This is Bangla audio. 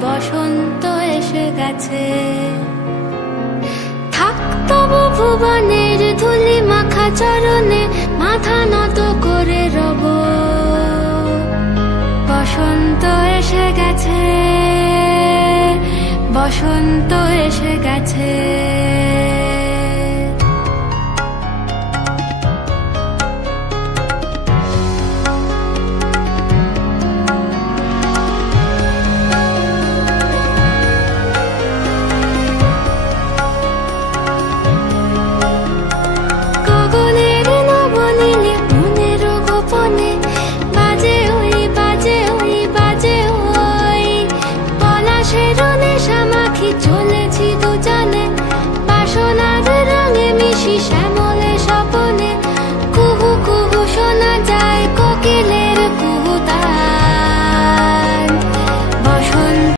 বসন্ত এসে গেছে। থাক তবু ভুবনের ধুলি মাখা চরণে মাথা নত করে রব। বসন্ত এসে গেছে, বসন্ত এসে গেছে। গগনের নবনীলে মনের গোপনে বাজে ওই বাজে ওই বাজে ওই পলাশের